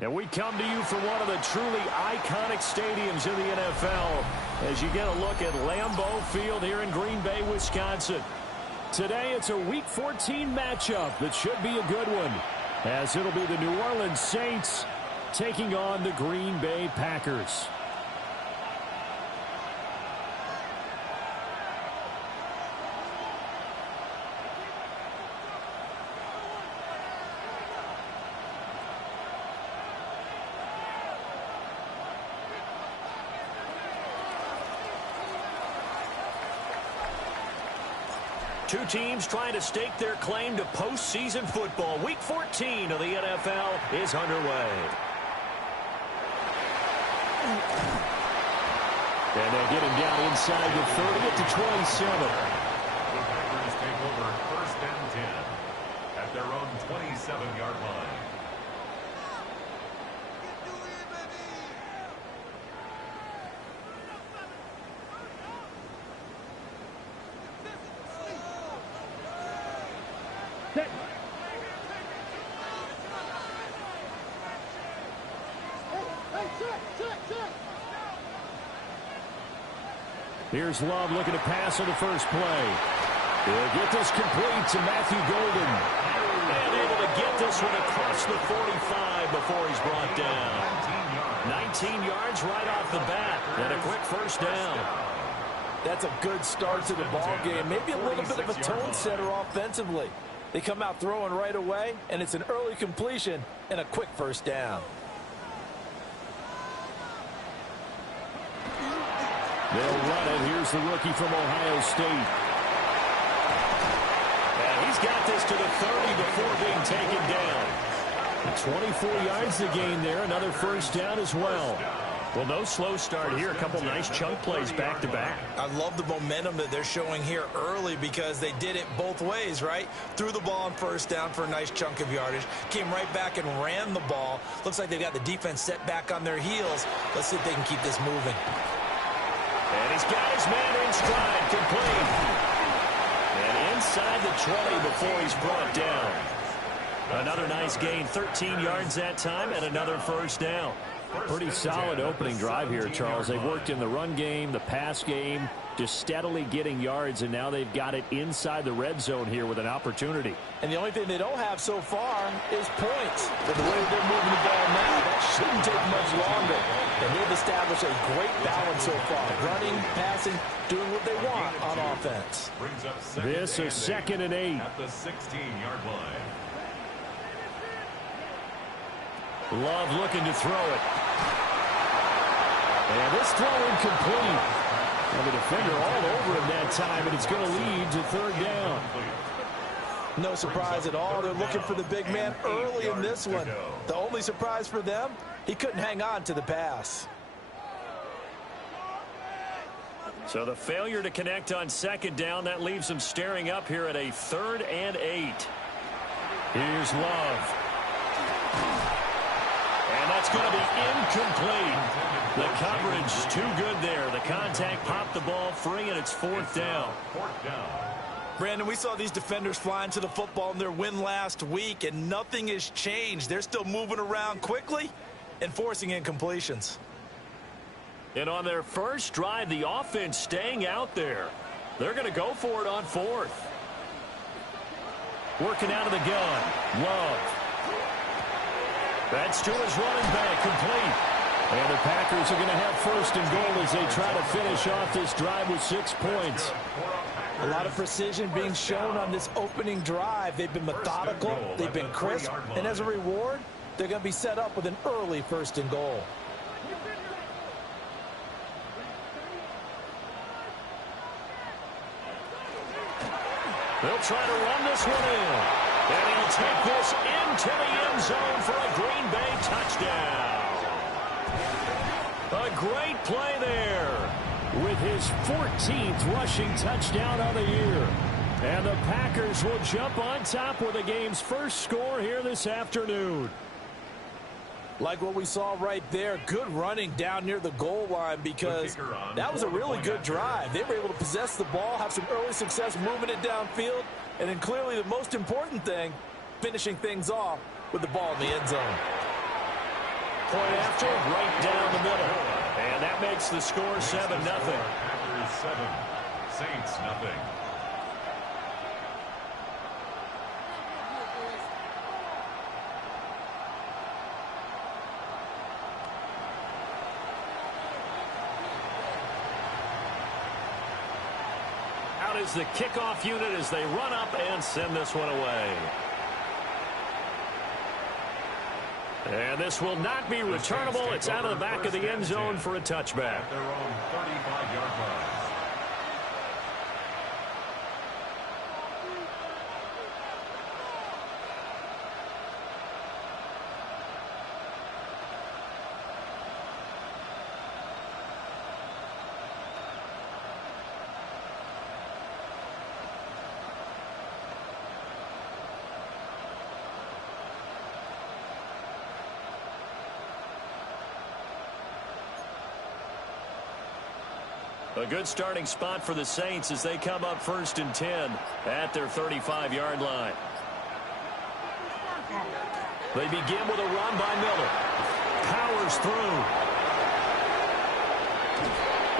And we come to you from one of the truly iconic stadiums in the NFL as you get a look at Lambeau Field here in Green Bay, Wisconsin. Today it's a Week 14 matchup that should be a good one, as it'll be the New Orleans Saints taking on the Green Bay Packers. Two teams trying to stake their claim to postseason football. Week 14 of the NFL is underway. And they get him down inside the 30 at the 27. The Packers take over first and 10 at their own 27-yard line. Here's Love looking to pass on the first play. He'll get this complete to Matthew Golden. And able to get this one across the 45 before he's brought down. 19 yards right off the bat. And a quick first down. That's a good start to the ball game. Maybe a little bit of a tone setter offensively. They come out throwing right away, and it's an early completion and a quick first down. They'll run it. Here's the rookie from Ohio State. And he's got this to the 30 before being taken down. 24 yards to gain there. Another first down as well. Well, no slow start here. A couple nice chunk plays back-to-back. I love the momentum that they're showing here early because they did it both ways, right? Threw the ball on first down for a nice chunk of yardage. Came right back and ran the ball. Looks like they've got the defense set back on their heels. Let's see if they can keep this moving. And he's got his man in stride, complete. And inside the 20 before he's brought down. Another nice gain, 13 yards that time, and another first down. Pretty solid opening drive here, Charles. They've worked in the run game, the pass game, just steadily getting yards, and now they've got it inside the red zone here with an opportunity. And the only thing they don't have so far is points. But the way they're moving the ball now, that shouldn't take much longer. And they've established a great balance so far. Running, passing, doing what they want on offense. This is 2nd and 8. At the 16-yard line. Love looking to throw it. And this throw incomplete. And the defender all over him that time, and it's going to lead to third down. No surprise at all. They're looking for the big man early in this one. The only surprise for them, he couldn't hang on to the pass. So the failure to connect on second down, that leaves them staring up here at a 3rd and 8. Here's Love. And that's going to be incomplete. The coverage too good there. The contact popped the ball free, and it's 4th down. Brandon, we saw these defenders flying to the football in their win last week, and nothing has changed. They're still moving around quickly and forcing incompletions. And on their first drive, the offense staying out there. They're going to go for it on 4th. Working out of the gun. Love. That's to his running back, complete. And the Packers are going to have 1st and goal as they try to finish off this drive with 6 points. A lot of precision being shown on this opening drive. They've been methodical, they've been crisp, and as a reward, they're going to be set up with an early 1st and goal. They'll try to run this one in. And he'll take this into the end zone for a Green Bay touchdown. A great play there with his 14th rushing touchdown on the year. And the Packers will jump on top with the game's first score here this afternoon. Like what we saw right there, good running down near the goal line because that was a really good drive. They were able to possess the ball, have some early success moving it downfield, and then clearly the most important thing, finishing things off with the ball in the end zone. point after, right down the middle. And that makes the score 7-0. Packers 7, Saints nothing. Out is the kickoff unit as they run up and send this one away. And this will not be returnable. It's out of the back of the end zone for a touchback. At their own 35-yard line. A good starting spot for the Saints as they come up 1st and 10 at their 35-yard line. They begin with a run by Miller. Powers through.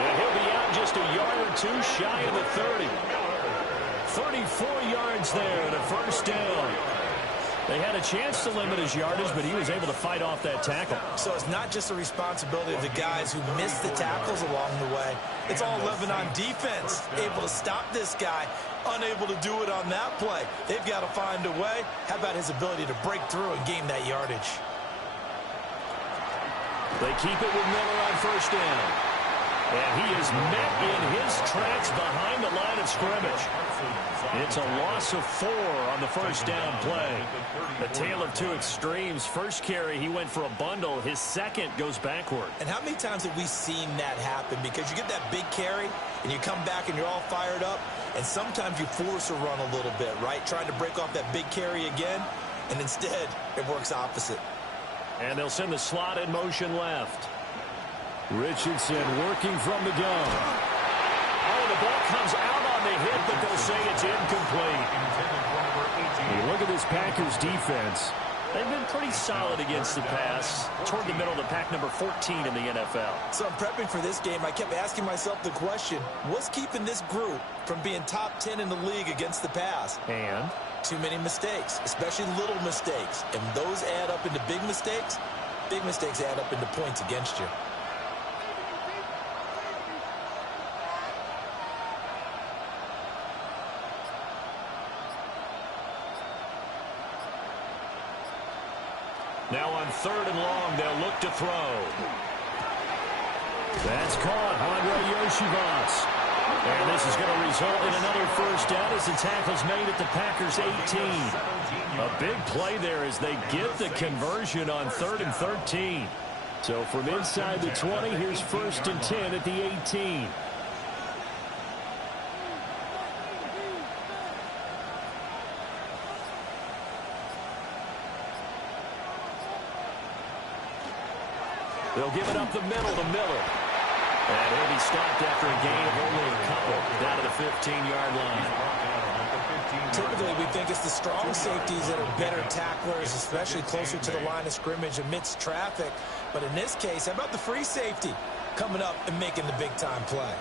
And he'll be out just a yard or two shy of the 30. 34 yards there and a first down. They had a chance to limit his yardage, but he was able to fight off that tackle. So it's not just the responsibility of the guys who missed the tackles along the way. It's all Lebanon defense, able to stop this guy, unable to do it on that play. They've got to find a way. How about his ability to break through and gain that yardage? They keep it with Miller on first down. And he is met in his tracks behind the line of scrimmage. It's a loss of 4 on the first down play. A tale of two extremes. First carry, he went for a bundle. His second goes backward. And how many times have we seen that happen? Because you get that big carry, and you come back and you're all fired up, and sometimes you force a run a little bit, right? Trying to break off that big carry again, and instead it works opposite. And they'll send the slot in motion left. Richardson working from the gun. Oh, the ball comes out on the hit, but they'll say it's incomplete. You look at this Packers defense. They've been pretty solid against the pass. Toward the middle of the pack, number 14 in the NFL. So I'm prepping for this game. I kept asking myself the question, what's keeping this group from being top 10 in the league against the pass? And? Too many mistakes, especially little mistakes. And those add up into big mistakes. Big mistakes add up into points against you. Now on 3rd and long, they'll look to throw. That's caught. Andre Yoshivas. And this is going to result in another first down as the tackle's made at the Packers' 18. A big play there as they get the conversion on 3rd and 13. So from inside the 20, here's 1st and 10 at the 18. They'll give it up the middle to Miller. And he'll be stopped after a gain of only a couple down to the 15-yard line. Typically, we think it's the strong safeties that are better tacklers, especially closer to the line of scrimmage amidst traffic. But in this case, how about the free safety coming up and making the big-time play?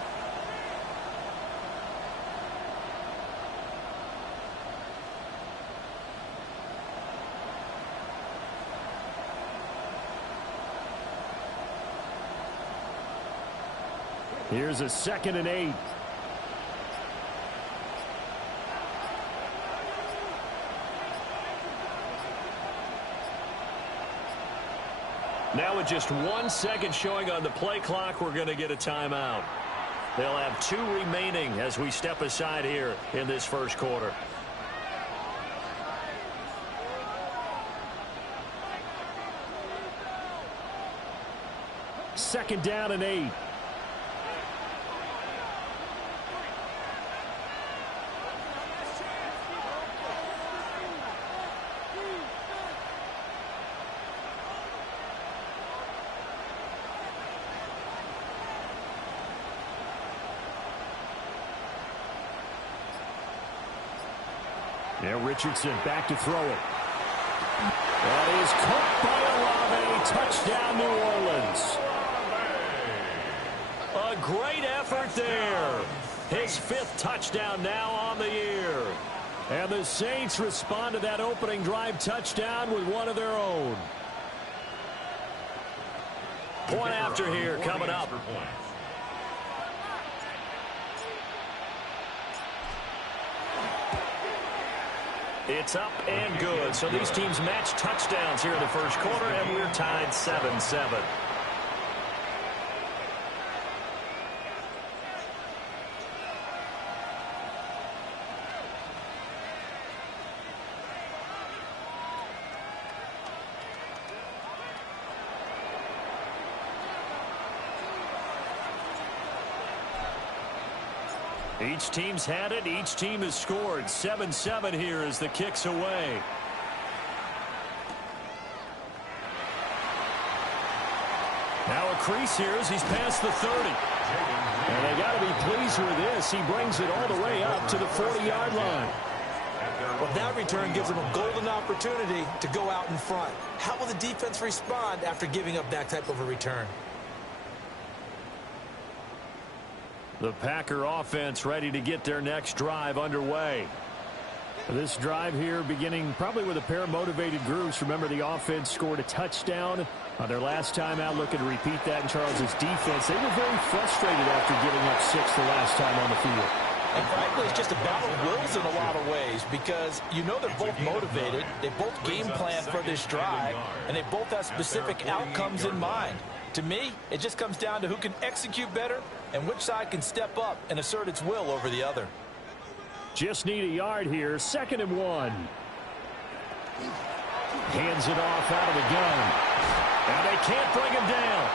Here's a 2nd and 8. Now with just 1 second showing on the play clock, we're going to get a timeout. They'll have 2 remaining as we step aside here in this first quarter. Second down and 8. Now Richardson back to throw it. That is caught by Olave. Touchdown, New Orleans. A great effort there. His 5th touchdown now on the year. And the Saints respond to that opening drive touchdown with one of their own. Point after here coming up. It's up and good. So these teams match touchdowns here in the first quarter, and we're tied 7-7. Each team's had it. Each team has scored. 7-7 here as the kick's away. Now a crease here as he's past the 30. And they got to be pleased with this. He brings it all the way up to the 40-yard line. Well, that return gives them a golden opportunity to go out in front. How will the defense respond after giving up that type of a return? The Packer offense ready to get their next drive underway. This drive here beginning probably with a pair of motivated groups. Remember, the offense scored a touchdown on their last time out. Looking to repeat that in Charles's defense. They were very frustrated after giving up 6 the last time on the field. And frankly, it's just a battle of wills in a lot of ways because you know they're both motivated. They both game plan for this drive, and they both have specific outcomes in mind. To me, it just comes down to who can execute better and which side can step up and assert its will over the other. Just need a yard here. 2nd and 1. Hands it off out of the gun. And they can't bring him down.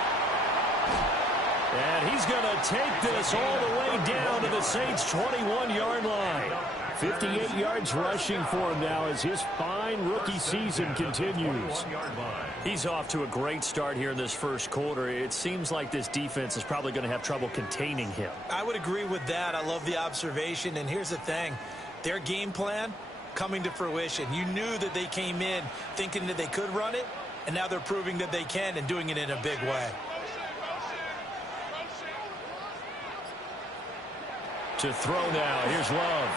And he's going to take this all the way down to the Saints' 21-yard line. 58 yards rushing for him now as his fine rookie season continues. He's off to a great start here in this first quarter. It seems like this defense is probably going to have trouble containing him. I would agree with that. I love the observation. And here's the thing. Their game plan coming to fruition. You knew that they came in thinking that they could run it, and now they're proving that they can and doing it in a big way. To throw now. Here's Love.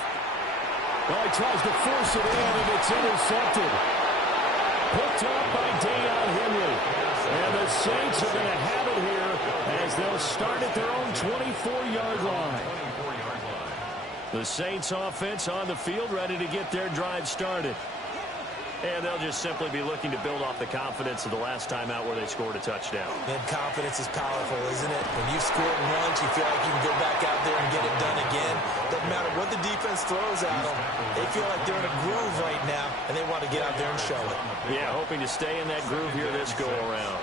Well, he tries to force it in, and it's intercepted. Picked up by Deion Henry. And the Saints are going to have it here as they'll start at their own 24-yard line. The Saints offense on the field ready to get their drive started. And they'll just simply be looking to build off the confidence of the last time out where they scored a touchdown. And confidence is powerful, isn't it? When you've scored once, you feel like you can go back out there and get it done again. Doesn't matter what the defense throws at them. They feel like they're in a groove right now, and they want to get out there and show it. Yeah, hoping to stay in that groove here this go-around.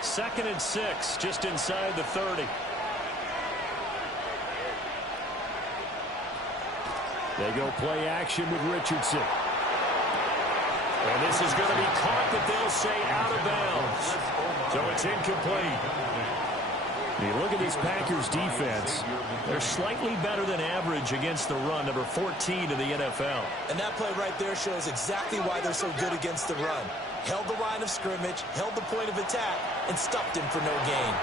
2nd and 6, just inside the 30. They go play action with Richardson. And this is going to be caught, but they'll say out of bounds. So it's incomplete. You look at this Packers defense. They're slightly better than average against the run, number 14 in the NFL. And that play right there shows exactly why they're so good against the run. Held the line of scrimmage, held the point of attack, and stuffed him for no gain.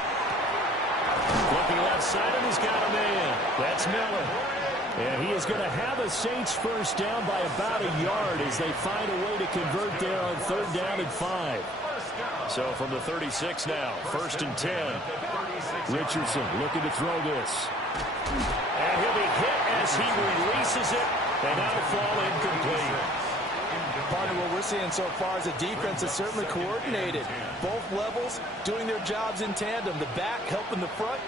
Looking left side, and he's got a man. That's Miller. And he is going to have a Saints first down by about a yard as they find a way to convert there on 3rd down and 5. So from the 36 now, 1st and 10. Richardson looking to throw this. And he'll be hit as he releases it, and that'll fall incomplete. Partner, what we're seeing so far is a defense that's certainly coordinated. Both levels doing their jobs in tandem. The back helping the front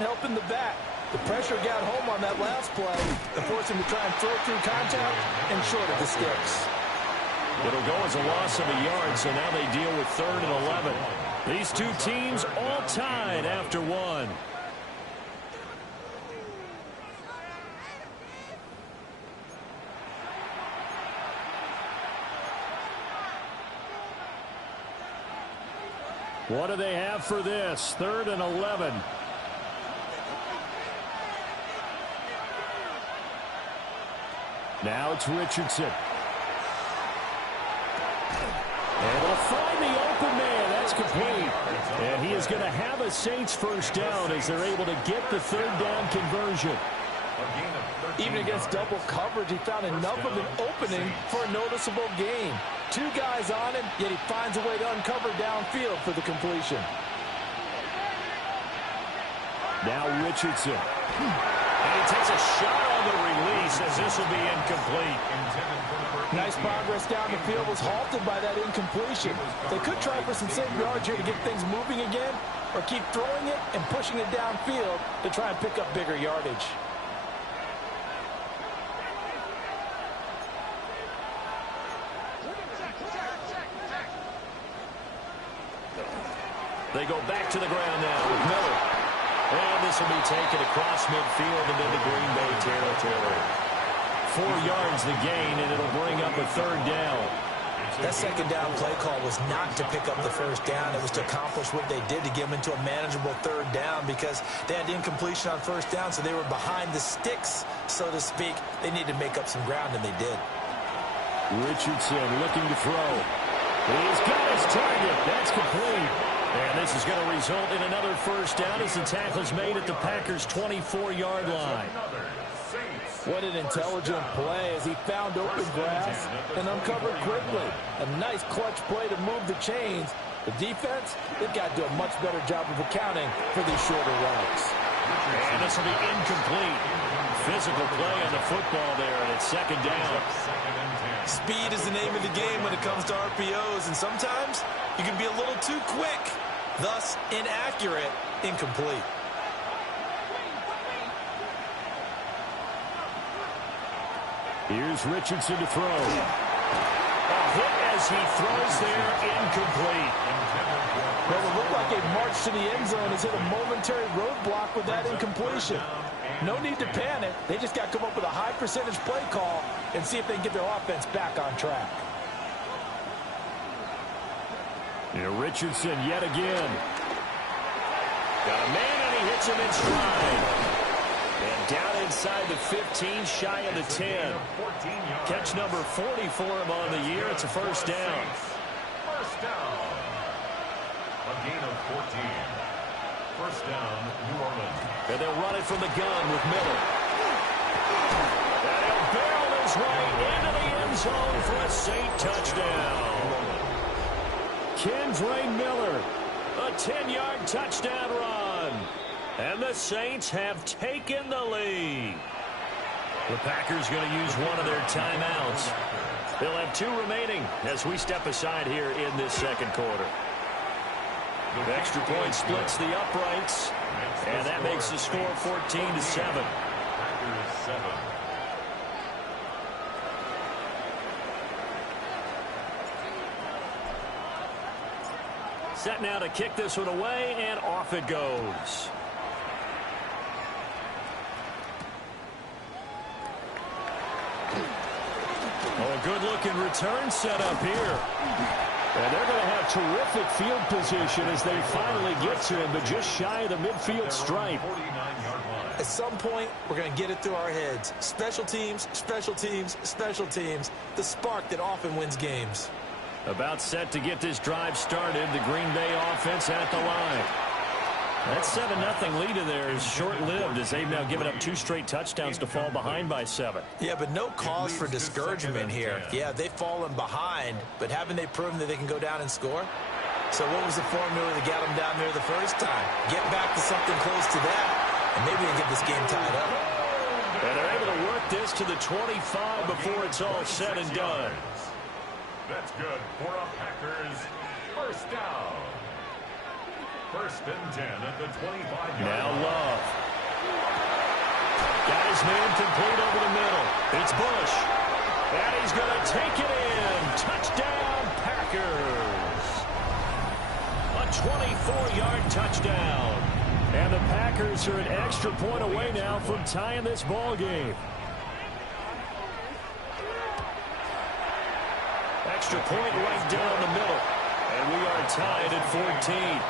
helping the back. The pressure got home on that last play and forced him to try and throw through contact and short of the sticks. It'll go as a loss of a yard, so now they deal with 3rd and 11. These two teams all tied after 1. What do they have for this? 3rd and 11. Now it's Richardson. And they'll find the open man. complete. And he is going to have a Saints first down as they're able to get the third down conversion. Even against double coverage, he found enough of an opening for a noticeable gain. 2 guys on him, yet he finds a way to uncover downfield for the completion. Now Richardson. And he takes a shot on the release as this will be incomplete. Nice progress down the field was halted by that incompletion. They could try for some safe yards here to get things moving again, or keep throwing it and pushing it downfield to try and pick up bigger yardage. They go back to the ground now with Miller. And this will be taken across midfield and into Green Bay territory. 4 yards the gain, and it'll bring up a third down. That second down play call was not to pick up the first down. It was to accomplish what they did to get them into a manageable third down because they had incompletion on first down, so they were behind the sticks, so to speak. They needed to make up some ground, and they did. Richardson looking to throw. He's got his target. That's complete. And this is going to result in another first down as the tackle's made at the Packers' 24-yard line. What an intelligent play as he found open grass and uncovered quickly. A nice clutch play to move the chains. The defense, they've got to do a much better job of accounting for these shorter routes. And this will be incomplete. Physical play on the football there, and it's second down. Speed is the name of the game when it comes to RPOs, and sometimes you can be a little too quick, thus inaccurate, incomplete. Here's Richardson to throw. A hit as he throws there, incomplete. Well, it looked like a march to the end zone has hit a momentary roadblock with that incompletion. No need to panic. They just got to come up with a high percentage play call and see if they can get their offense back on track. Yeah, Richardson yet again. Got a man and he hits him in stride. And down inside the 15, shy of the 10. Catch number 40 for him on the year. It's a first down. First down. A gain of 14. First down, New Orleans. And they'll run it from the gun with Miller. And he'll barrel his way into the end zone for a Saint touchdown. Kendre Miller, a 10-yard touchdown run. And the Saints have taken the lead. The Packers going to use one of their timeouts. They'll have 2 remaining as we step aside here in this second quarter. The extra point splits the uprights, and that makes the score 14-7. Packers 7. Set now to kick this one away, and off it goes. Oh, a good-looking return set up here. And they're going to have terrific field position as they finally get to him, but just shy of the midfield stripe. At some point, we're going to get it through our heads. Special teams, special teams, special teams. The spark that often wins games. About set to get this drive started. The Green Bay offense at the line. That 7-0 lead in there is short-lived as they've now given up 2 straight touchdowns to fall behind by 7. Yeah, but no cause for discouragement here. Yeah, they've fallen behind, but haven't they proven that they can go down and score? So what was the formula that got them down there the first time? Get back to something close to that, and maybe they get this game tied up. And they're able to work this to the 25 before it's all said and done. That's good for a Packers first down. First and 10 at the 25-yard line. Now Love. Got his man complete over the middle. It's Bush. And he's going to take it in. Touchdown, Packers. A 24-yard touchdown. And the Packers are an extra point away now from tying this ball game. Extra point right down the middle. And we are tied at 14.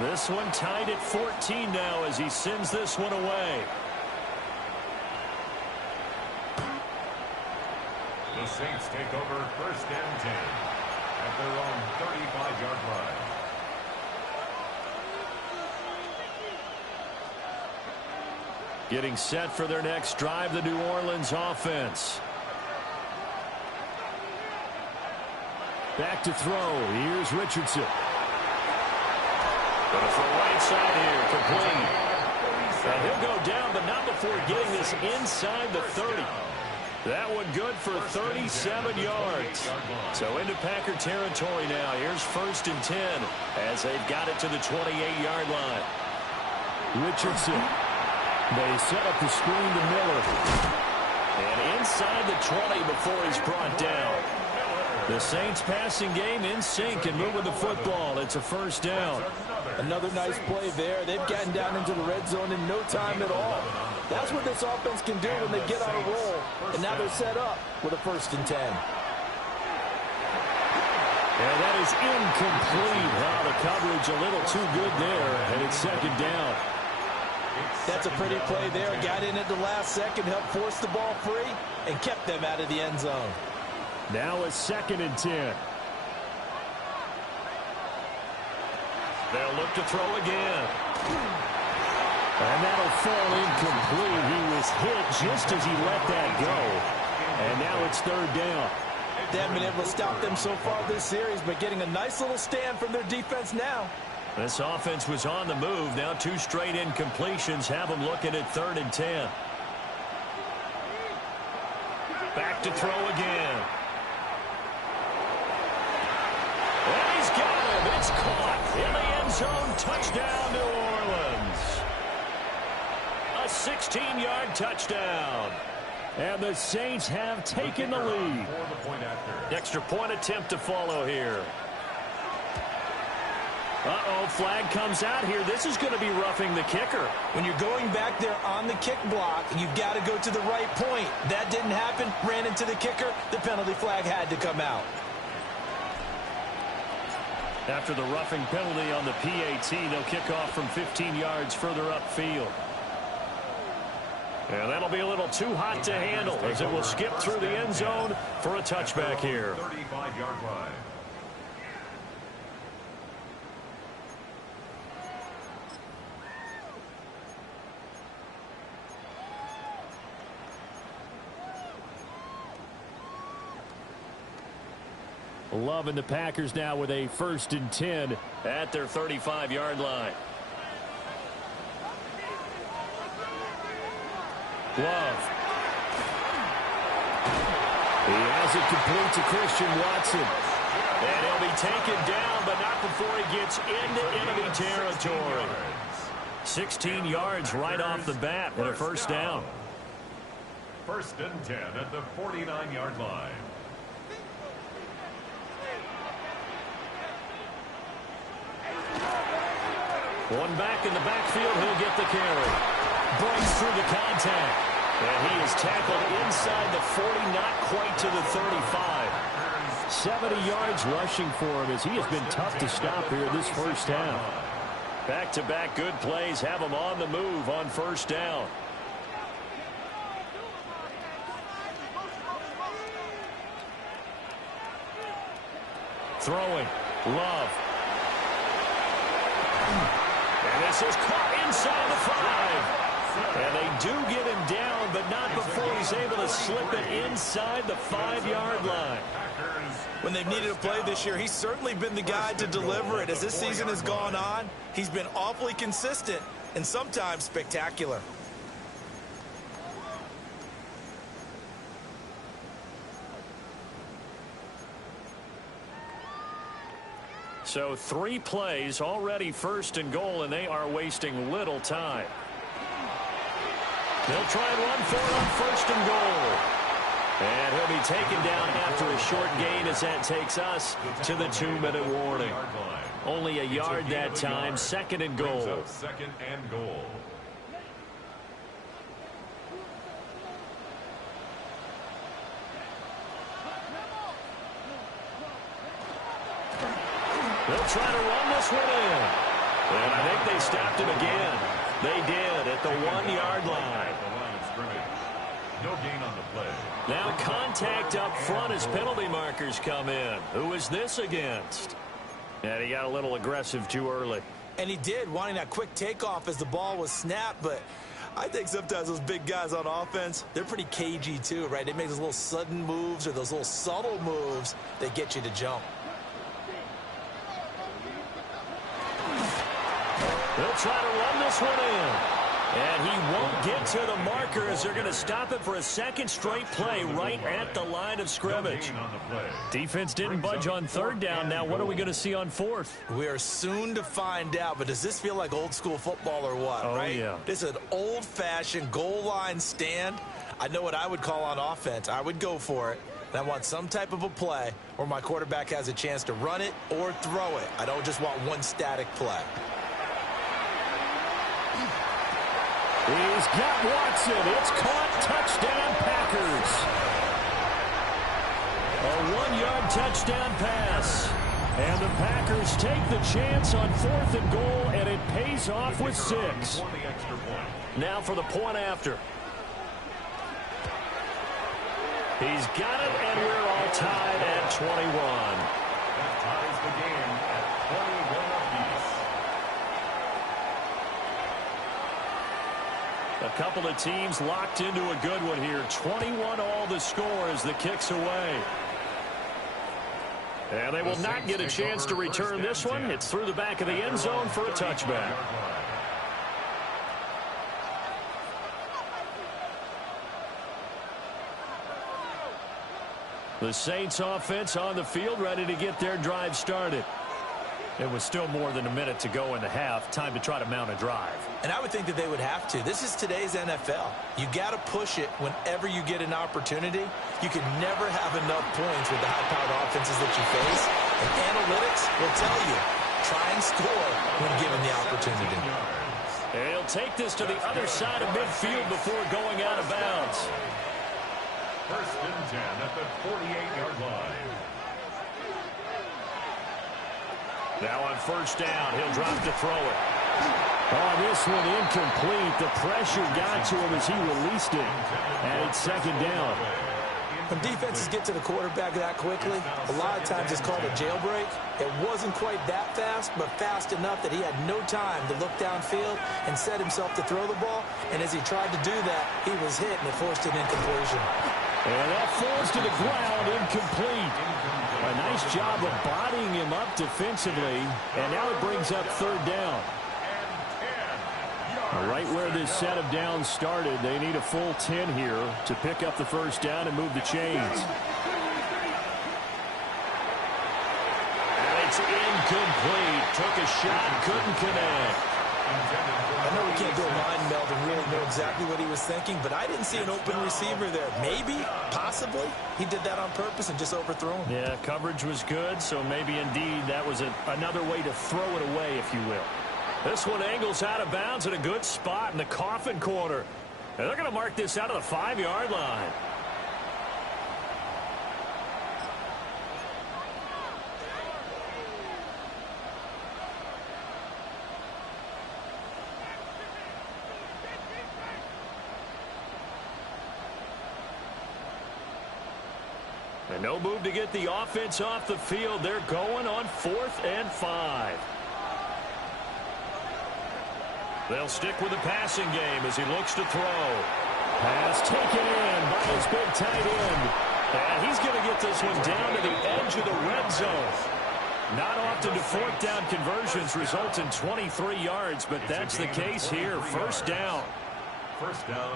This one tied at 14 now as he sends this one away. The Saints take over 1st and 10 at their own 35-yard line. Getting set for their next drive, the New Orleans offense. Back to throw. Here's Richardson. Gonna throw right side here, complete. And he'll go down, but not before getting this inside the 30. That one good for 37 yards. So into Packer territory now. Here's 1st and 10 as they've got it to the 28-yard line. Richardson. They set up the screen to Miller. And inside the 20 before he's brought down. The Saints passing game in sync and moving the football. It's a 1st down. Another nice play there. They've gotten down into the red zone in no time at all. That's what this offense can do when they get on a roll. And now they're set up with a 1st and 10. And that is incomplete. Wow, the coverage a little too good there. And it's 2nd down. That's a pretty play there. Got in at the last second, helped force the ball free, and kept them out of the end zone. Now it's 2nd and 10. They'll look to throw again. And that'll fall incomplete. He was hit just as he let that go. And now it's 3rd down. They haven't been able to stop them so far this series, but getting a nice little stand from their defense now. This offense was on the move. Now 2 straight incompletions have them looking at 3rd and 10. Back to throw again. And he's got him. It's caught in the end zone. Touchdown, New Orleans. A 16-yard touchdown. And the Saints have taken the lead. Extra point attempt to follow here. Uh-oh, flag comes out here. This is going to be roughing the kicker. When you're going back there on the kick block, you've got to go to the right point. That didn't happen. Ran into the kicker. The penalty flag had to come out. After the roughing penalty on the PAT, they'll kick off from 15 yards further upfield. And that'll be a little too hot to handle as it will skip through the end zone for a touchback here. 35-yard line. Loving the Packers now with a 1st and 10 at their 35-yard line. Love. He has it complete to Christian Watson. And he'll be taken down, but not before he gets into enemy territory. 16 yards right off the bat and a 1st down. 1st and 10 at the 49-yard line. One back in the backfield, he'll get the carry. Breaks through the contact. And he is tackled inside the 40, not quite to the 35. 70 yards rushing for him as he has been tough to stop here this 1st half. Back-to-back good plays have him on the move on 1st down. Throwing. Love. And this is caught inside the 5. And they do get him down, but not before he's able to slip it inside the 5-yard line. When they've needed a play this year, he's certainly been the guy to deliver it. As this season has gone on, he's been awfully consistent and sometimes spectacular. So 3 plays already 1st and goal, and they are wasting little time. They'll try and run for it on 1st and goal. And he'll be taken down after a short gain as that takes us to the 2-minute warning. Only a yard that time, 2nd and goal. 2nd and goal. They'll try to run this one in. And I think they stopped him again. They did at the 1-yard line. No gain on the play. Now contact up front as penalty markers come in. Who is this against? And he got a little aggressive too early. And he did, wanting that quick takeoff as the ball was snapped, but I think sometimes those big guys on offense, they're pretty cagey too, right? They make those little sudden moves or those little subtle moves that get you to jump. They'll try to run this one in. And he won't get to the marker as they're going to stop it for a second straight play right at the line of scrimmage. Defense didn't budge on third down. Now what are we going to see on fourth? We are soon to find out, but does this feel like old school football or what, right? Yeah. This is an old-fashioned goal line stand. I know what I would call on offense. I would go for it. And I want some type of a play where my quarterback has a chance to run it or throw it. I don't just want one static play. He's got Watson. It's caught. Touchdown, Packers. A 1-yard touchdown pass. And the Packers take the chance on 4th and goal, and it pays off with 6. Now for the point after. He's got it, and we're all tied at 21. That ties the game at 21 apiece. A couple of teams locked into a good one here. 21 all the score as the kick's away. And they will not get a chance to return this one. It's through the back of the end zone for a touchback. The Saints offense on the field, ready to get their drive started. It was still more than a minute to go in the half. Time to try to mount a drive. And I would think that they would have to. This is today's NFL. You got to push it whenever you get an opportunity. You can never have enough points with the high-powered offenses that you face. And analytics will tell you, try and score when given the opportunity. And he'll take this to the other side of midfield before going out of bounds. 1st and 10 at the 48-yard line. Now on 1st down, he'll drop to throw it. Oh, this one incomplete. The pressure got to him as he released it. And it's 2nd down. When defenses get to the quarterback that quickly, a lot of times it's called a jailbreak. It wasn't quite that fast, but fast enough that he had no time to look downfield and set himself to throw the ball. And as he tried to do that, he was hit, and it forced an incompletion. And that falls to the ground, incomplete. A nice job of bodying him up defensively. And now it brings up 3rd down. Right where this set of downs started, they need a full 10 here to pick up the 1st down and move the chains. And it's incomplete. Took a shot, couldn't connect. I know we can't do a mind meld and really know exactly what he was thinking, but I didn't see an open receiver there. Maybe, possibly, he did that on purpose and just overthrew him. Yeah, coverage was good, so maybe indeed that was another way to throw it away, if you will. This one angles out of bounds at a good spot in the coffin corner. And they're going to mark this out of the 5-yard line. And no move to get the offense off the field. They're going on 4th and 5. They'll stick with the passing game as he looks to throw. Pass taken in by his big tight end. And he's going to get this one down to the edge of the red zone. Not often do 4th down conversions result in 23 yards, but that's the case here. 1st down.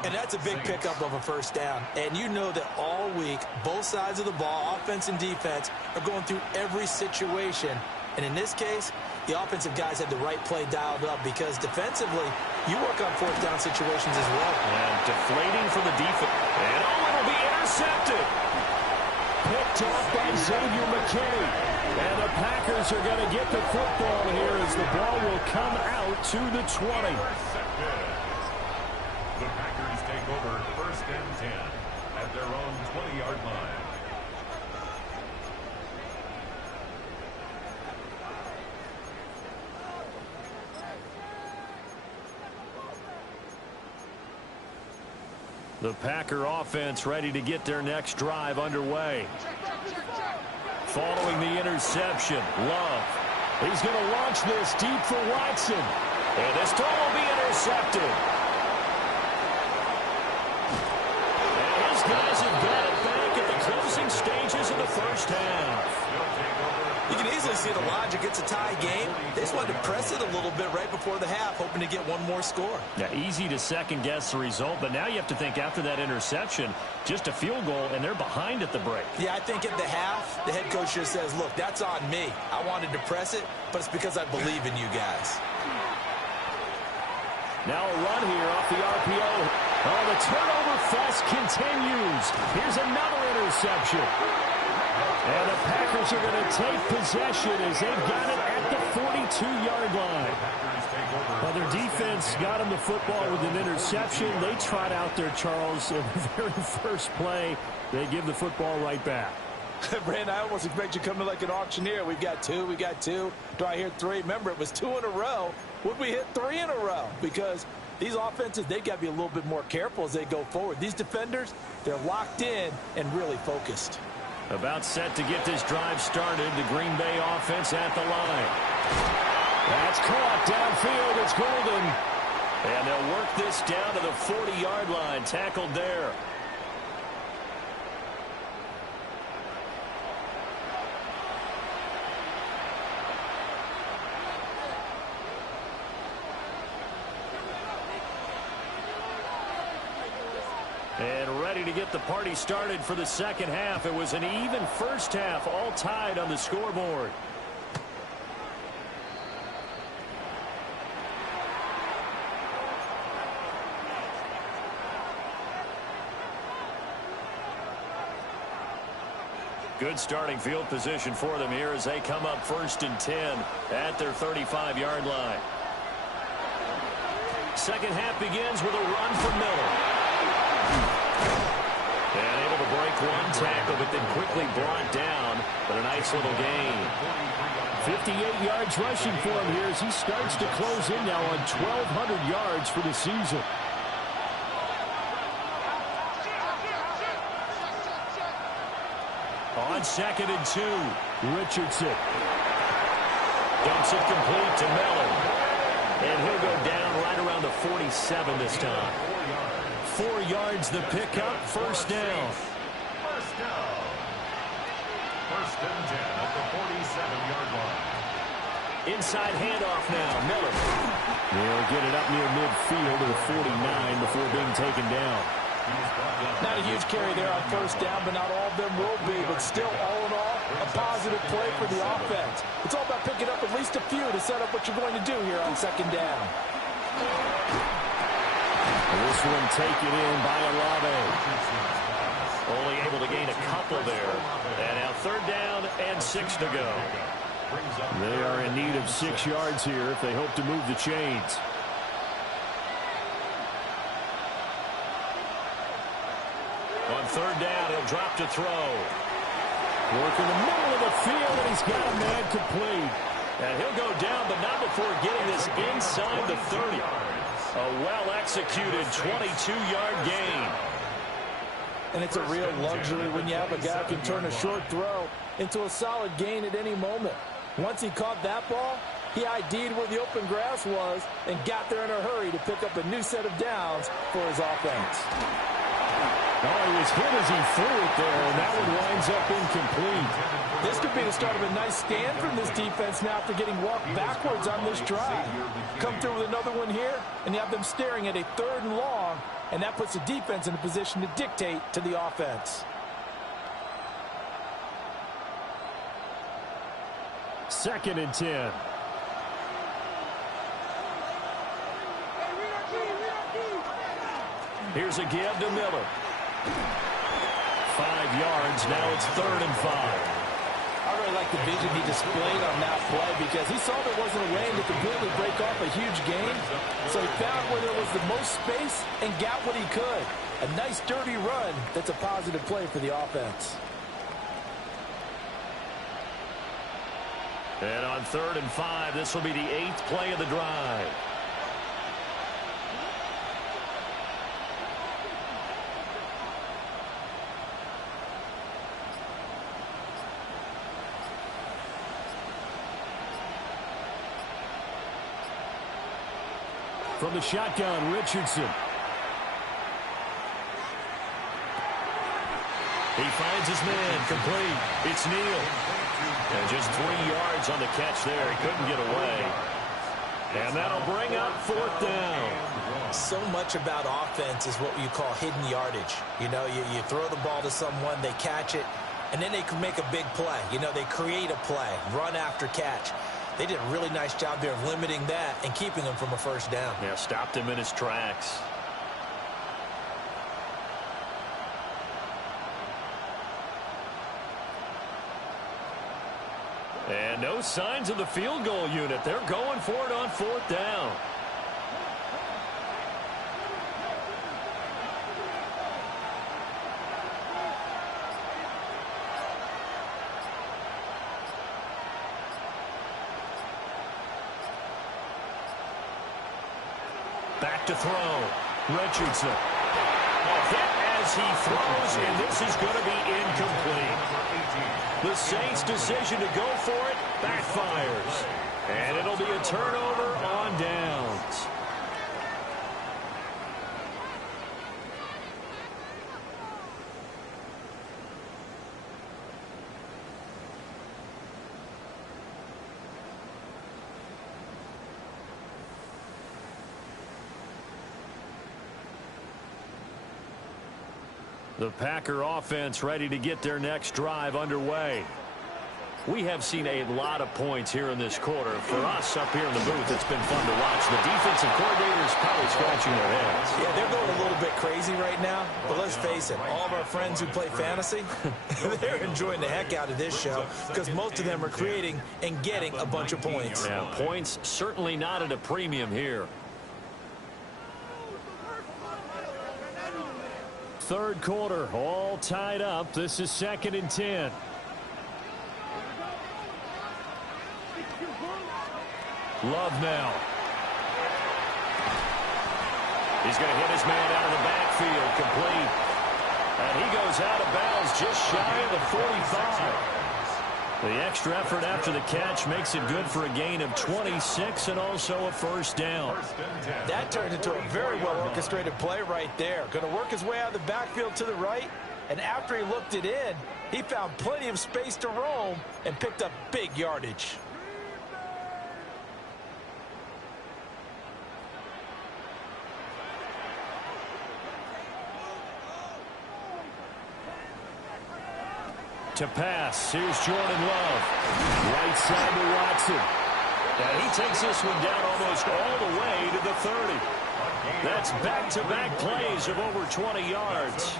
And that's a big pickup of a 1st down. And you know that all week, both sides of the ball, offense and defense, are going through every situation. And in this case, the offensive guys had the right play dialed up because defensively, you work on 4th down situations as well. And deflating for the defense. And it'll be intercepted. Picked off by Xavier McKinney. And the Packers are going to get the football here as the ball will come out to the 20. The Packers take over 1st and 10 at their own 20-yard line. The Packer offense ready to get their next drive underway. Following the interception, Love. He's going to launch this deep for Watson. And this throw will be intercepted. And his guys have got it back at the closing stages of the first half. You can easily see the logic. It's a tie game. They just wanted to press it a little bit right before the half, hoping to get one more score. Yeah, easy to second-guess the result, but now you have to think after that interception, just a field goal, and they're behind at the break. Yeah, I think at the half, the head coach just says, look, that's on me. I wanted to press it, but it's because I believe in you guys. Now a run here off the RPO. Oh, the turnover fest continues. Here's another interception. And the Packers are going to take possession as they've got it at the 42-yard line. Well, their defense got them the football with an interception. They trot out there, Charles, in the very first play. They give the football right back. Brandon, I almost expect you to come in like an auctioneer. We've got two. Do I hear three? Remember, it was 2 in a row. Would we hit 3 in a row? Because these offenses, they've got to be a little bit more careful as they go forward. These defenders, they're locked in and really focused. About set to get this drive started. The Green Bay offense at the line. That's caught downfield. It's Golden. And they'll work this down to the 40-yard line. Tackled there. And ready to get the party started for the second half. It was an even first half, all tied on the scoreboard. Good starting field position for them here as they come up 1st and 10 at their 35-yard line. Second half begins with a run from Miller. And able to break one tackle, but then quickly brought down. But a nice little gain. 58 yards rushing for him here as he starts to close in now on 1,200 yards for the season. On 2nd and 2, Richardson. Dumps it complete to Mellon. And he'll go down right around the 47 this time. 4 yards the pickup, first down. First down. 1st and 10 at the 47-yard line. Inside handoff now, Miller. They'll get it up near midfield to the 49 before being taken down. Not a huge carry there on 1st down, but not all of them will be. But still, all in all, a positive play for the offense. It's all about picking up at least a few to set up what you're going to do here on 2nd down. This one taken in by Olave. Only able to gain a couple there. And now 3rd down and 6 to go. They are in need of 6 yards here if they hope to move the chains. On 3rd down, he'll drop to throw. Work in the middle of the field, and he's got a man complete. And he'll go down, but not before getting this inside the 30. A well-executed 22-yard gain. And it's a real luxury when you have a guy who can turn a short throw into a solid gain at any moment. Once he caught that ball, he ID'd where the open grass was and got there in a hurry to pick up a new set of downs for his offense. Oh, he was hit as he threw it there, and that one winds up incomplete. This could be the start of a nice stand from this defense now after getting walked backwards on this drive. Come through with another one here, and you have them staring at a 3rd and long, and that puts the defense in a position to dictate to the offense. 2nd and 10. Here's a give to Miller. 5 yards. Now it's 3rd and 5. I really like the vision he displayed on that play because he saw there wasn't a way to completely break off a huge gain. So he found where there was the most space and got what he could. A nice dirty run that's a positive play for the offense. And on 3rd and 5, this will be the 8th play of the drive. From the shotgun, Richardson. He finds his man, complete. It's Neal. And just 3 yards on the catch there. He couldn't get away. And that'll bring up 4th down. So much about offense is what you call hidden yardage. You know, you throw the ball to someone, they catch it, and then they can make a big play. You know, they create a play, run after catch. They did a really nice job there of limiting that and keeping him from a 1st down. Yeah, stopped him in his tracks. And no signs of the field goal unit. They're going for it on 4th down. Back to throw. Richardson. A hit as he throws, and this is going to be incomplete. The Saints' decision to go for it backfires. And it'll be a turnover on downs. The Packer offense ready to get their next drive underway. We have seen a lot of points here in this quarter. For us up here in the booth, it's been fun to watch. The defensive coordinators probably scratching their heads. Yeah, they're going a little bit crazy right now. But let's face it, all of our friends who play fantasy, they're enjoying the heck out of this show because most of them are creating and getting a bunch of points. Yeah, points certainly not at a premium here. 3rd quarter, all tied up. This is 2nd and 10. Love now. He's going to hit his man out of the backfield, complete. And he goes out of bounds just shy of the 45. The extra effort after the catch makes it good for a gain of 26 and also a 1st down. That turned into a very well-orchestrated play right there. Going to work his way out of the backfield to the right, and after he looked it in, he found plenty of space to roam and picked up big yardage. To pass, here's Jordan Love. Right side to Watson. And he takes this one down almost all the way to the 30. That's back-to-back plays of over 20 yards.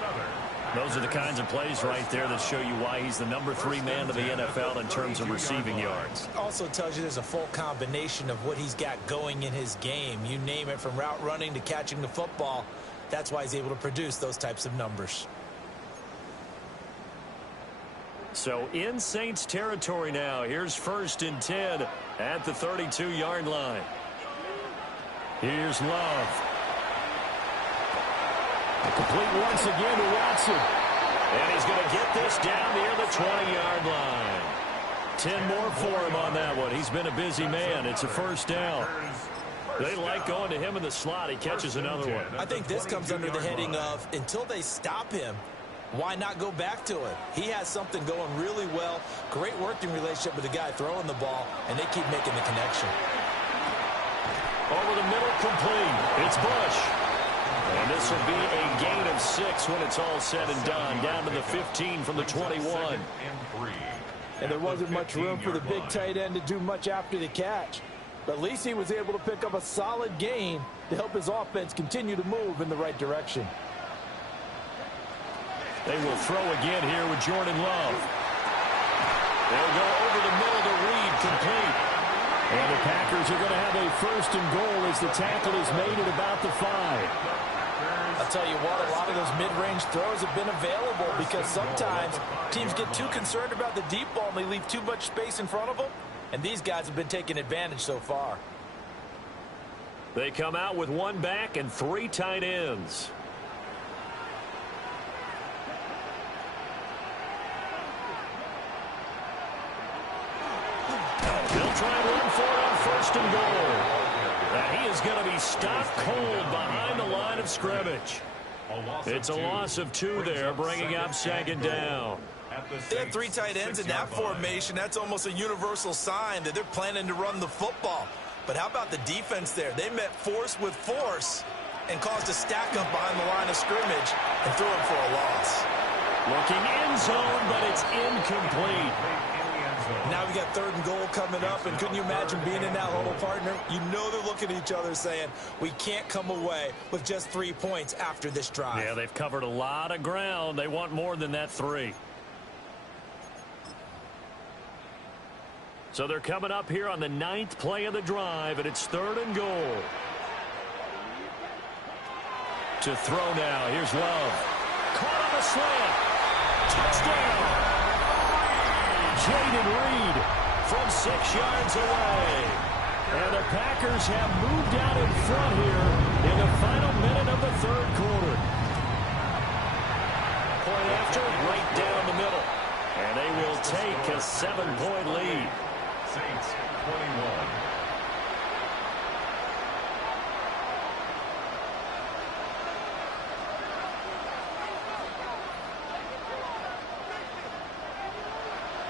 Those are the kinds of plays right there that show you why he's the number 3 man of the NFL in terms of receiving yards. Also tells you there's a full combination of what he's got going in his game. You name it, from route running to catching the football. That's why he's able to produce those types of numbers. So in Saints territory now. Here's 1st and 10 at the 32-yard line. Here's Love. Complete once again to Watson. And he's going to get this down near the 20-yard line. 10 more for him on that one. He's been a busy man. It's a 1st down. They like going to him in the slot. He catches another one. I think this comes under the heading of, until they stop him, why not go back to it? He has something going really well. Great working relationship with the guy throwing the ball, and they keep making the connection. Over the middle, complete. It's Bush. And this will be a gain of 6 when it's all said and done. Down to the 15 from the 21. And there wasn't much room for the big tight end to do much after the catch. But at least he was able to pick up a solid gain to help his offense continue to move in the right direction. They will throw again here with Jordan Love. They'll go over the middle to Reed, complete. And the Packers are going to have a 1st and goal as the tackle is made at about the 5. I'll tell you what, a lot of those mid-range throws have been available because sometimes teams get too concerned about the deep ball and they leave too much space in front of them. And these guys have been taking advantage so far. They come out with 1 back and 3 tight ends. They'll try and run for it on 1st and goal. And he is going to be stopped cold behind the line of scrimmage. It's a loss of 2 there, bringing up second down. They have 3 tight ends in that formation. That's almost a universal sign that they're planning to run the football. But how about the defense there? They met force with force and caused a stack up behind the line of scrimmage and threw it for a loss. Looking end zone, but it's incomplete. Now we got 3rd and goal coming up, and couldn't you imagine being in that huddle, partner? You know they're looking at each other saying, we can't come away with just 3 points after this drive. Yeah, they've covered a lot of ground. They want more than that 3. So they're coming up here on the 9th play of the drive, and it's 3rd and goal. To throw now. Here's Love. Caught on the slant. Touchdown. Jaden Reed from 6 yards away. And the Packers have moved out in front here in the final minute of the 3rd quarter. Point after, right down the middle. And they will take a 7-point lead. Saints 21.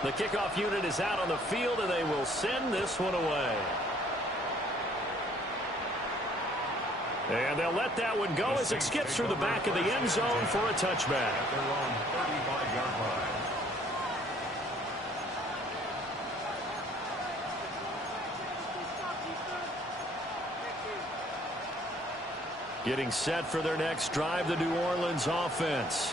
The kickoff unit is out on the field, and they will send this one away. And they'll let that one go as it skips through the back of the end zone for a touchback. At their own 35-yard line. Getting set for their next drive, the New Orleans offense.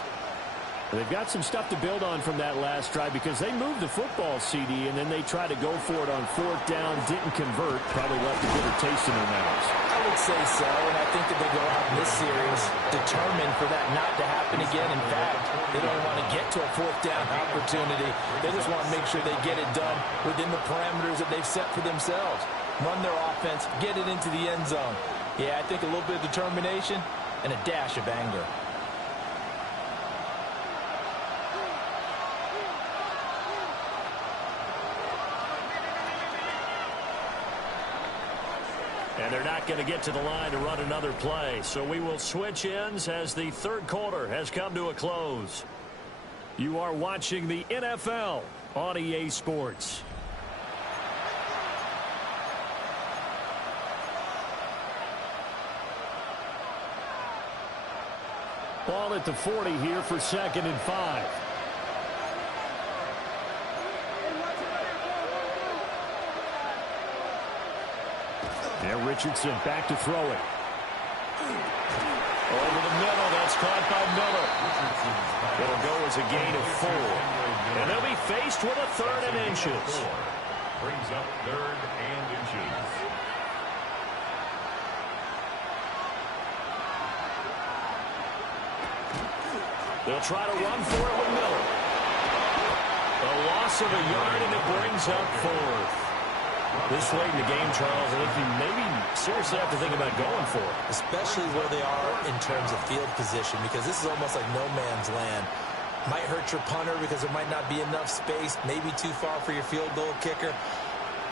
They've got some stuff to build on from that last drive because they moved the football, CD, and then they tried to go for it on 4th down, didn't convert, probably left a bitter taste in their mouths. I would say so, and I think that they go out in this series determined for that not to happen again. In fact, they don't want to get to a 4th down opportunity. They just want to make sure they get it done within the parameters that they've set for themselves. Run their offense, get it into the end zone. Yeah, I think a little bit of determination and a dash of anger. And they're not going to get to the line to run another play. So we will switch ends as the 3rd quarter has come to a close. You are watching the NFL on EA Sports. Ball at the 40 here for 2nd and 5. And Richardson back to throw it. Over the middle, that's caught by Miller. It'll go as a gain of 4. And they'll be faced with a 3rd and inches. Brings up 3rd and inches. They'll try to run for it with Miller. A loss of a yard, and it brings up 4th. This late in the game, Charles, I think you maybe seriously have to think about going for it. Especially where they are in terms of field position, because this is almost like no man's land. Might hurt your punter because there might not be enough space, maybe too far for your field goal kicker.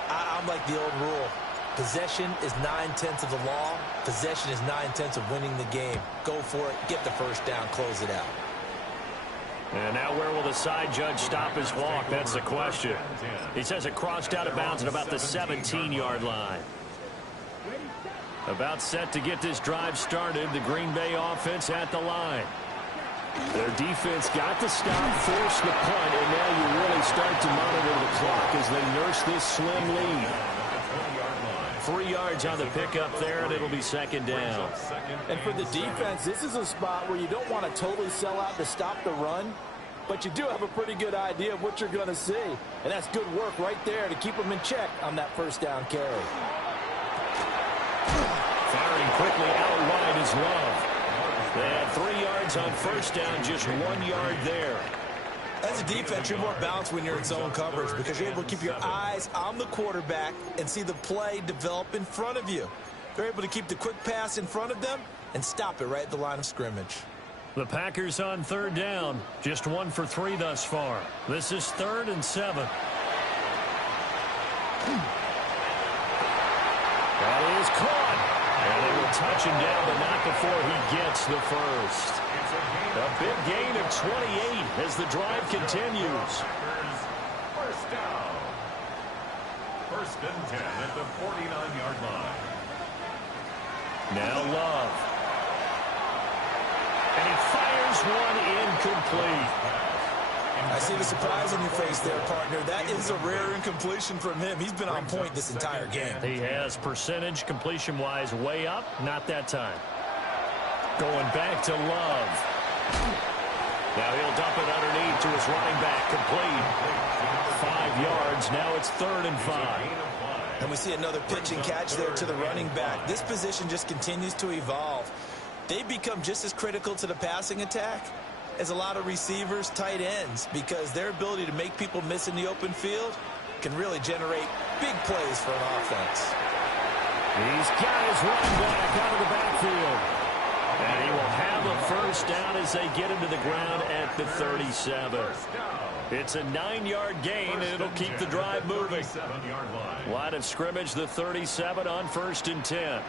I'm like the old rule. Possession is 9/10 of the law. Possession is 9/10 of winning the game. Go for it, get the 1st down, close it out. And now where will the side judge stop his walk? That's the question. He says it crossed out of bounds at about the 17-yard line. About set to get this drive started. The Green Bay offense at the line. Their defense got to stop, force the punt, and now you really start to monitor the clock as they nurse this slim lead. 3 yards on the pickup there, and it'll be 2nd down. And for the defense, this is a spot where you don't want to totally sell out to stop the run, but you do have a pretty good idea of what you're going to see. And that's good work right there to keep them in check on that 1st down carry. Firing quickly out wide is Love. They had 3 yards on 1st down, just 1 yard there. As a defense, you're more balanced when you're in zone coverage because you're able to keep your eyes on the quarterback and see the play develop in front of you. They're able to keep the quick pass in front of them and stop it right at the line of scrimmage. The Packers on 3rd down, just 1 for 3 thus far. This is 3rd and 7. That is caught. And they will touch him down, but not before he gets the first. A big gain of 28 as the drive continues. First down. First and 10 at the 49-yard line. Now Love. And he fires one incomplete. I see the surprise on your face there, partner. That is a rare incompletion from him. He's been on point this entire game. He has percentage completion-wise way up. Not that time. Going back to Love. Now he'll dump it underneath to his running back. Complete. 5 yards. Now it's 3rd and 5. And we see another pitch and catch there to the running back. This position just continues to evolve. They've become just as critical to the passing attack as a lot of receivers, tight ends, because their ability to make people miss in the open field can really generate big plays for an offense. He's got his running back out of the backfield. And he will have a first down as they get him to the ground at the 37. It's a 9-yard gain, and it'll keep the drive moving. Line of scrimmage, the 37 on 1st and 10.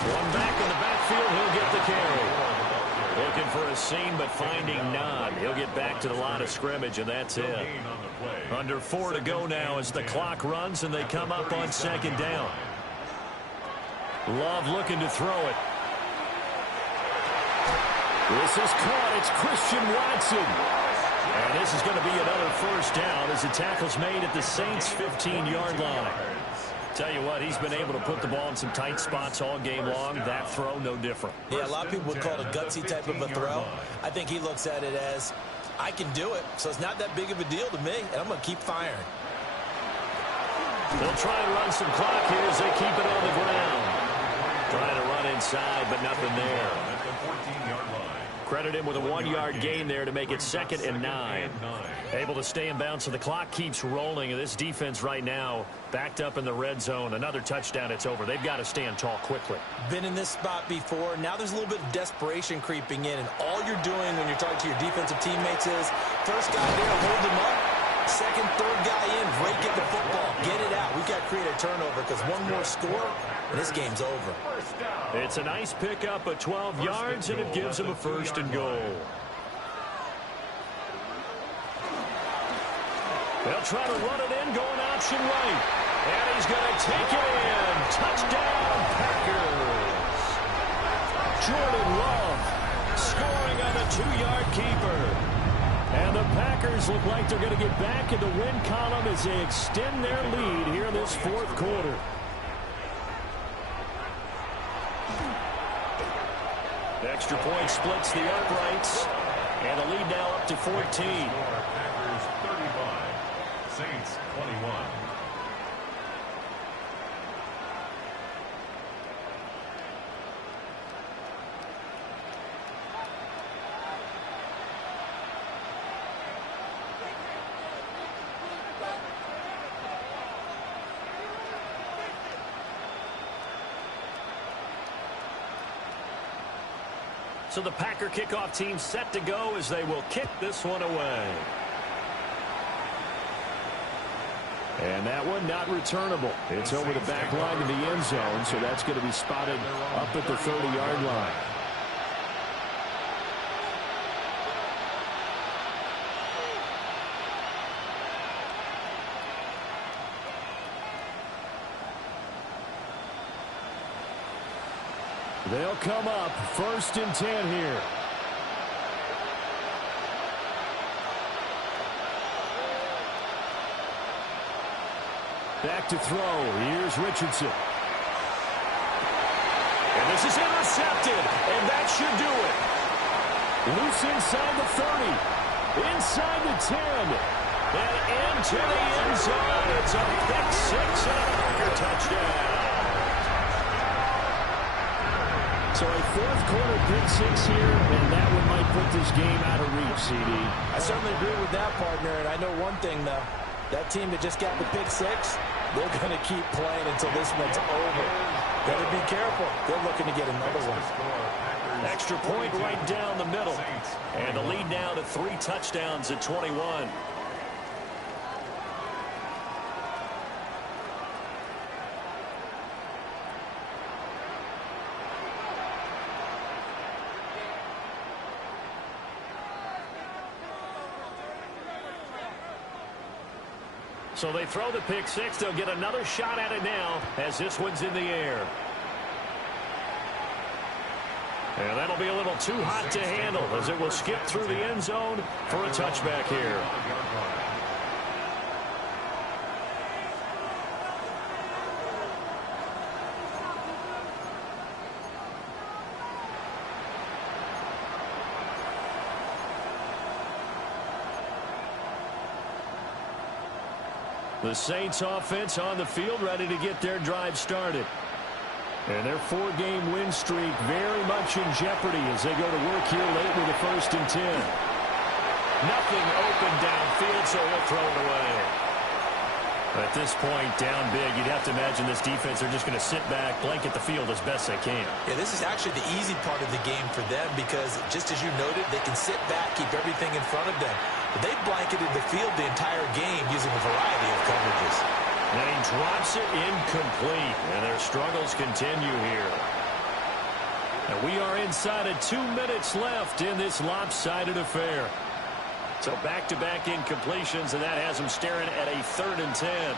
One back in the backfield, he'll get the carry. Looking for a seam, but finding none. He'll get back to the line of scrimmage, and that's it. Under 4 to go now as the clock runs, and they come up on 2nd down. Love looking to throw it. This is caught. It's Christian Watson. And this is going to be another first down as the tackle's made at the Saints' 15-yard line. Tell you what, he's been able to put the ball in some tight spots all game long. That throw, no different. Yeah, a lot of people would call it a gutsy type of a throw. I think he looks at it as, I can do it, so it's not that big of a deal to me, and I'm going to keep firing. They'll try and run some clock here as they keep it on the ground. Trying to run inside, but nothing there. Credit him with a 1-yard gain there to make it 2nd and 9. Able to stay in bounds, so the clock keeps rolling. And this defense right now backed up in the red zone. Another touchdown, it's over. They've got to stand tall quickly. Been in this spot before. Now there's a little bit of desperation creeping in. And all you're doing when you're talking to your defensive teammates is, first guy there, hold him up. Second, third guy in, rake at the football. Get it out. We've got to create a turnover because one more score, and this game's over. It's a nice pickup of 12 yards, and it gives him a 1st and goal. They'll try to run it in, going option right. And he's going to take it in. Touchdown, Packers. Jordan Love scoring on a 2-yard keeper. And the Packers look like they're going to get back in the win column as they extend their lead here in this 4th quarter. The extra point splits the uprights. And the lead now up to 14. Packers 35, Saints 21. So the Packer kickoff team set to go as they will kick this one away. And that one not returnable. It's over the back line of the end zone, so that's going to be spotted up at the 30-yard line. They'll come up 1st and 10 here. Back to throw. Here's Richardson. And this is intercepted, and that should do it. Loose inside the 30. Inside the 10. And into the end zone. It's a pick 6 and a Packer touchdown. So a 4th quarter pick 6 here, and that one might put this game out of reach, CD. I certainly agree with that, partner, and I know one thing, though. That team that just got the pick 6, they're going to keep playing until this one's over. Got to be careful. They're looking to get another one. Extra point right down the middle. And the lead now to 3 touchdowns at 21. So they throw the pick six. They'll get another shot at it now as this one's in the air. And that'll be a little too hot to handle as it will skip through the end zone for a touchback here. The Saints offense on the field ready to get their drive started. And their 4-game win streak very much in jeopardy as they go to work here late with a 1st and 10. Nothing open downfield, so he'll throw it away. At this point, down big, you'd have to imagine this defense, they're just going to sit back, blanket the field as best they can. Yeah, this is actually the easy part of the game for them because, just as you noted, they can sit back, keep everything in front of them. But they blanketed the field the entire game using a variety of coverages. And he drops it incomplete, and their struggles continue here. And we are inside of 2 minutes left in this lopsided affair. So back-to-back incompletions, and that has them staring at a 3rd and 10.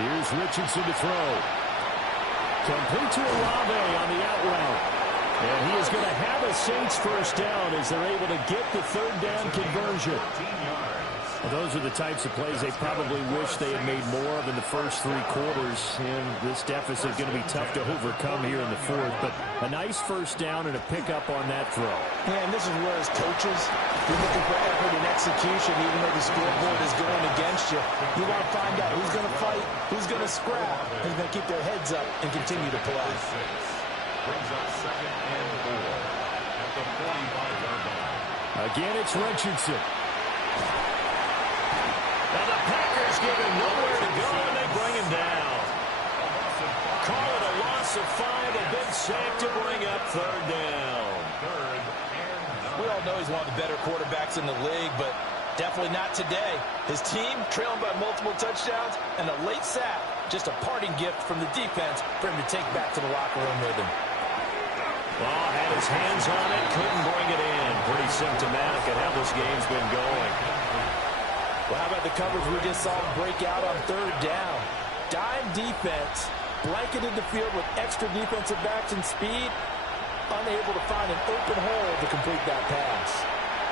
Here's Richardson to throw. Complete to Olave on the out route. And he is going to have a Saints 1st down as they're able to get the 3rd down conversion. Well, those are the types of plays they probably wish they had made more of in the first 3 quarters. And this deficit is going to be tough to overcome here in the 4th. But a nice 1st down and a pickup on that throw. Yeah, and this is where, as coaches, you're looking for effort and execution, even though the scoreboard is going against you. You want to find out who's going to fight, who's going to scrap, who's going to keep their heads up and continue to play. Brings up 2nd and 4 at the 45-yard line. Again, it's Richardson. Now the Packers give him nowhere to go, and they bring him down. Call it a loss of 5, a big sack to bring up 3rd down. We all know he's one of the better quarterbacks in the league, but definitely not today. His team trailing by multiple touchdowns and a late sack. Just a parting gift from the defense for him to take back to the locker room with him. Well, had his hands on it, couldn't bring it in. Pretty symptomatic of how this game's been going. Well, how about the coverage we just saw him break out on 3rd down? Dime defense, blanketed the field with extra defensive backs and speed, unable to find an open hole to complete that pass.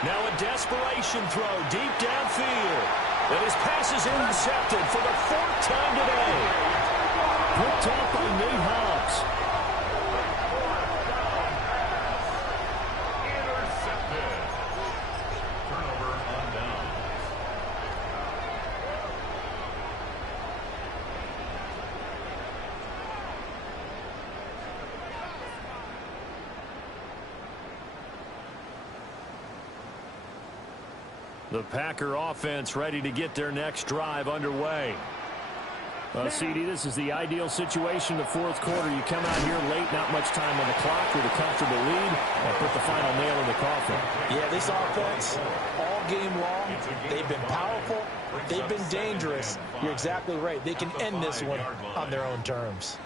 Now a desperation throw deep downfield. And his pass is intercepted for the 4th time today. Picked up by Nate Hobbs. Intercepted. Turnover on down. The Packer offense ready to get their next drive underway. CD, this is the ideal situation in the 4th quarter. You come out here late, not much time on the clock with a comfortable lead, and put the final nail in the coffin. Yeah, this offense, all game long, they've been powerful, they've been dangerous. You're exactly right. They can end this one on their own terms.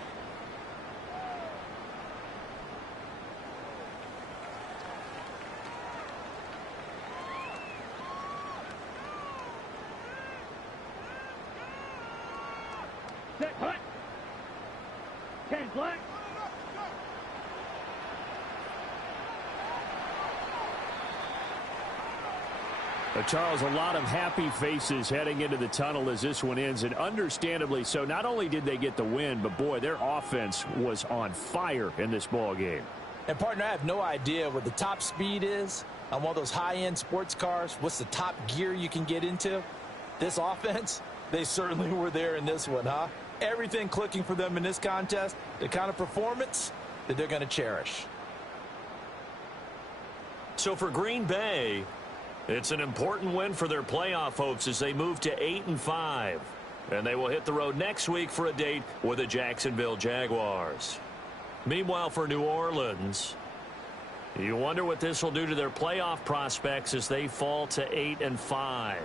Set, hut. 10 flag. Charles, a lot of happy faces heading into the tunnel as this one ends, and understandably so. Not only did they get the win, but boy, their offense was on fire in this ball game. And partner, I have no idea what the top speed is on one of those high-end sports cars. What's the top gear you can get into? This offense, they certainly were there in this one, huh? Everything clicking for them in this contest, the kind of performance that they're going to cherish. So for Green Bay, it's an important win for their playoff hopes as they move to 8-5. And they will hit the road next week for a date with the Jacksonville Jaguars. Meanwhile, for New Orleans, you wonder what this will do to their playoff prospects as they fall to 8-5.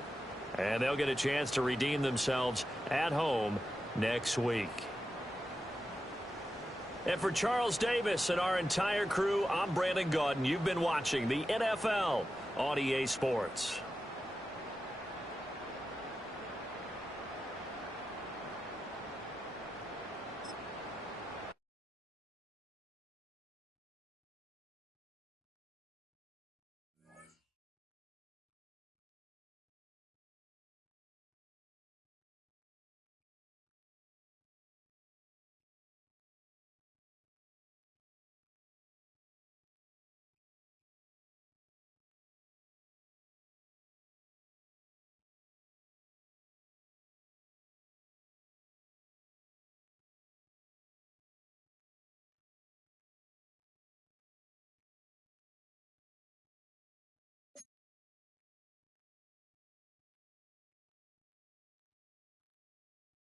And they'll get a chance to redeem themselves at home next week. And for Charles Davis and our entire crew, I'm Brandon Gaudin. You've been watching the NFL on EA Sports.